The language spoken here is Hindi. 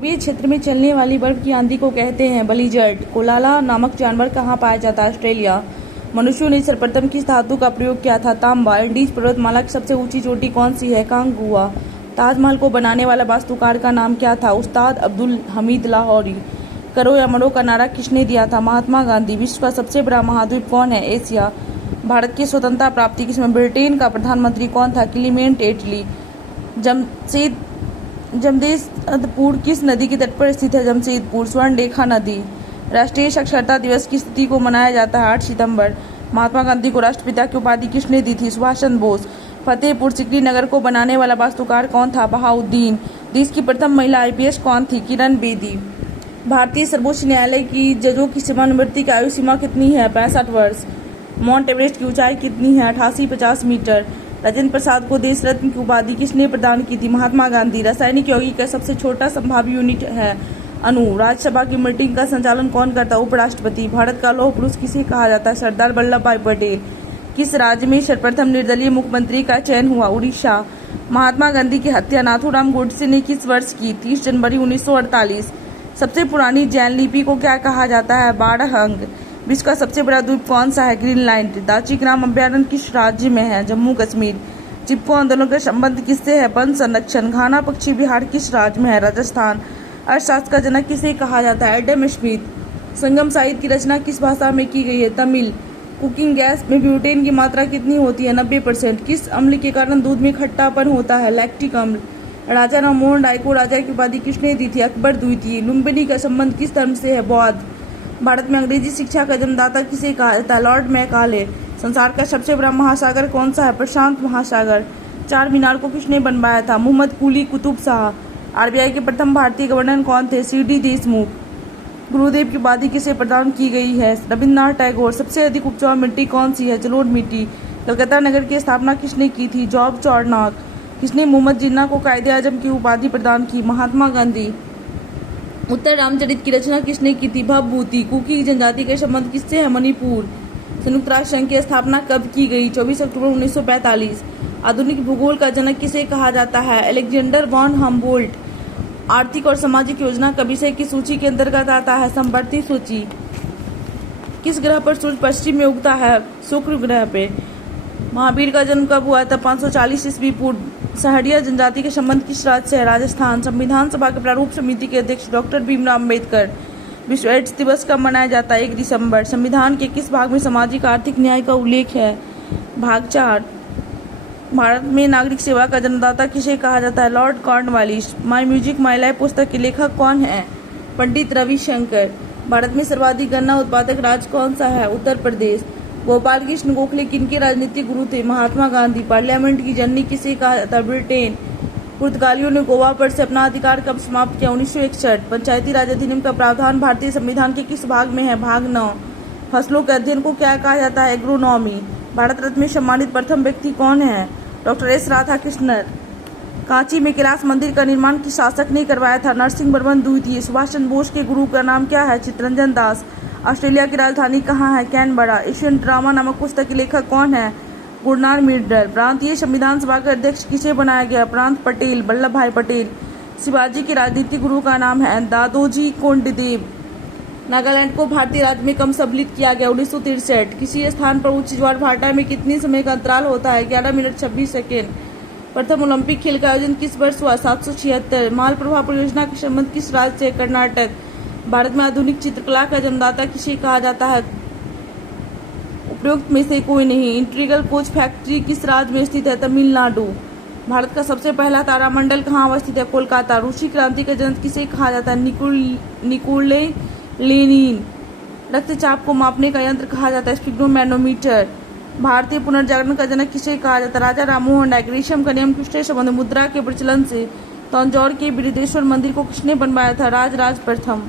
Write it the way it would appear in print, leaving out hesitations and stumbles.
पूर्वीय क्षेत्र में चलने वाली बर्फ की आंधी को कहते हैं बलिजर्ड। कोलाला नामक जानवर कहाँ पाया जाता है? ऑस्ट्रेलिया। मनुष्यों ने सर्वप्रथम किस धातु का प्रयोग किया था? तांबा। इंडीज पर्वतमाला की सबसे ऊंची चोटी कौन सी है? कांगुआ। ताजमहल को बनाने वाला वास्तुकार का नाम क्या था? उस्ताद अब्दुल हमीद लाहौरी। करो या मरो का नारा किसने दिया था? महात्मा गांधी। विश्व का सबसे बड़ा महाद्वीप कौन है? एशिया। भारत की स्वतंत्रता प्राप्ति की समय ब्रिटेन का प्रधानमंत्री कौन था? क्लीमेंट एटली। जमशेदपुर किस नदी के तट पर स्थित है? जमशेदपुर। स्वर्णरेखा नदी। राष्ट्रीय साक्षरता दिवस किस तिथि को मनाया जाता है? 8 सितंबर। महात्मा गांधी को राष्ट्रपिता की उपाधि किसने दी थी? सुभाष चंद्र बोस। फतेहपुर सिकरी नगर को बनाने वाला वास्तुकार कौन था? बहाउद्दीन। देश की प्रथम महिला IPS कौन थी? किरण बेदी। भारतीय सर्वोच्च न्यायालय की जजों की सेवानिवृत्ति की आयु सीमा कितनी है? 65 वर्ष। माउंट एवरेस्ट की ऊंचाई कितनी है? 8850 मीटर। राजेंद्र प्रसाद को देश रत्न की उपाधि किसने प्रदान की थी? महात्मा गांधी। रासायनिक यौगिक का सबसे छोटा संभाव्य यूनिट है अणु। राज्यसभा की मीटिंग का संचालन कौन करता है? उपराष्ट्रपति। भारत का लौह पुरुष किसे कहा जाता है? सरदार वल्लभ भाई पटेल। किस राज्य में सर्वप्रथम निर्दलीय मुख्यमंत्री का चयन हुआ? उड़ीसा। महात्मा गांधी की हत्या नाथूराम गोडसे ने किस वर्ष की? 30 जनवरी 1948। सबसे पुरानी जैन लिपि को क्या कहा जाता है? 12 अंक। विश्व का सबसे बड़ा द्वीप कौन सा है? ग्रीनलैंड। दाची-ग्राम अभ्यारण्य किस राज्य में है? जम्मू कश्मीर। चिपको आंदोलन का संबंध किससे है? वन संरक्षण। घाना पक्षी विहार किस राज्य में है? राजस्थान। अर्थशास्त्र का जनक किसे कहा जाता है? Adam Smith. संगम साहित्य की रचना किस भाषा में की गई है? तमिल। कुकिंग गैस में ब्यूटेन की मात्रा कितनी होती है? 90%। किस अम्ल के कारण दूध में खट्टापन होता है? लैक्टिक अम्ल। राजा राममोहन राय को राजा की उपाधि किसने दी थी? अकबर द्वितीय। लुम्बिनी का संबंध किस धर्म से है? बौद्ध। भारत में अंग्रेजी शिक्षा का जन्मदाता किसे कहा जाता है? Lord Macaulay. संसार का सबसे बड़ा महासागर कौन सा है? प्रशांत महासागर। चार मीनार को किसने बनवाया था? मोहम्मद कुली कुतुब शाह। RBI के प्रथम भारतीय गवर्नर कौन थे? CD देशमुख। गुरुदेव की उपाधि किसे प्रदान की गई है? रविन्द्रनाथ टैगोर। सबसे अधिक उपजाऊ मिट्टी कौन सी है? जलोढ़ मिट्टी। कलकत्ता नगर की स्थापना किसने की थी? जॉर्ज चौर्नाक। किसने मोहम्मद जिन्ना को कायदे आजम की उपाधि प्रदान की? महात्मा गांधी। उत्तर रामचरित की रचना किसने की थी? भवभूति। कुकी जनजाति के संबंध किससे है? मणिपुर। संयुक्त राष्ट्र संघ की स्थापना कब की गई? 24 अक्टूबर 1945। आधुनिक भूगोल का जनक किसे कहा जाता है? Alexander von Humboldt. आर्थिक और सामाजिक योजना का विषय की सूची के अंतर्गत आता है? समवर्ती सूची। किस ग्रह पर सूर्य पश्चिम में उगता है? शुक्र ग्रह पे। महावीर का जन्म कब हुआ था? 540 ईस्वी पूर्व। सहरिया जनजाति के संबंध किस राज्य से है? राजस्थान। संविधान सभा के प्रारूप समिति के अध्यक्ष डॉक्टर भीमराव अम्बेडकर। विश्व एड्स दिवस कब मनाया जाता है? 1 दिसंबर। संविधान के किस भाग में सामाजिक आर्थिक न्याय का उल्लेख है? भाग 4। भारत में नागरिक सेवा का जन्मदाता किसे कहा जाता है? Lord Cornwallis. My music my life पुस्तक के लेखक कौन है? पंडित रविशंकर। भारत में सर्वाधिक गन्ना उत्पादक राज्य कौन सा है? उत्तर प्रदेश। गोपाल कृष्ण गोखले किनके राजनीतिक गुरु थे? महात्मा गांधी। पार्लियामेंट की जननी किसे कहा जाता है? ब्रिटेन। पुर्तगालियों ने गोवा पर से अपना अधिकार कब समाप्त किया? 1961। पंचायती राज अधिनियम का प्रावधान भारतीय संविधान के किस भाग में है? भाग 9। फसलों के अध्ययन को क्या कहा जाता है? एग्रोनॉमी। भारत रत्न में सम्मानित प्रथम व्यक्ति कौन है? Doctor S Radhakrishnan. कांची में कैलाश मंदिर का निर्माण किस शासक ने करवाया था? नरसिंह वर्मन द्वितीय। सुभाष चंद्र बोस के गुरु का नाम क्या है? चित्तरंजन दास। ऑस्ट्रेलिया की राजधानी कहाँ है? कैनबरा। एशियन ड्रामा नामक पुस्तक के लेखक कौन है? गुरनार मिर्डल। प्रांतीय संविधान सभा के अध्यक्ष किसे बनाया गया? प्रांत पटेल, वल्लभ भाई पटेल। शिवाजी के राजनीतिक गुरु का नाम है? दादोजी कोंडदेव। नागालैंड को भारतीय राज्य में कब सम्मिलित किया गया? 1963। किसी स्थान पर उच्च ज्वार भाटा में कितने समय का अंतराल होता है? 11 मिनट 26 सेकेंड। प्रथम ओलंपिक खेल का आयोजन किस वर्ष हुआ? 776। माल प्रवाह परियोजना के संबंध किस राज्य से? कर्नाटक। भारत में आधुनिक चित्रकला का जन्मदाता किसे कहा जाता है? उपरोक्त में से कोई नहीं। इंटीग्रल कोच फैक्ट्री किस राज्य में स्थित है? तमिलनाडु। भारत का सबसे पहला तारामंडल कहाँ अवस्थित है? कोलकाता। रूसी क्रांति का जनक किसे कहा जाता है? Nikolai Lenin. रक्तचाप को मापने का यंत्र कहा जाता है? स्फिग्नोमैनोमीटर। भारतीय पुनर्जागरण का जनक किसे कहा जाता है? राजा राममोहन राय। ग्रीष्म का नियम किससे संबंध? मुद्रा के प्रचलन से। तंजौर के बृहदेश्वर मंदिर को किसने बनवाया था? राजराज प्रथम।